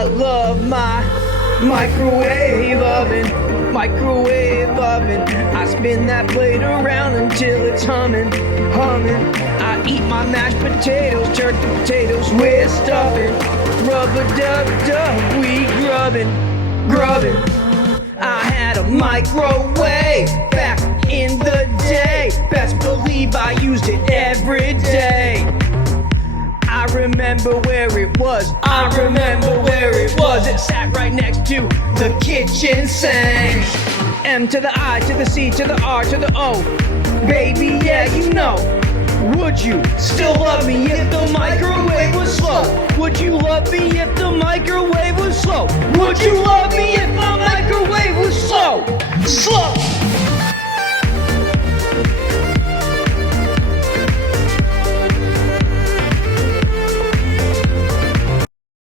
I love my microwave oven. Microwave oven. I spin that plate around until it's humming. I eat my mashed potatoes, turkey potatoes with stuffing. Rub-a-dub-dub, we grubbing. I had a microwave back in the day. Best believe I used it every day. I remember where it was. It sat right next to the kitchen sink. M to the I to the C to the R to the O. Baby, yeah, you know. Would you still love me if the microwave was slow? Would you love me if the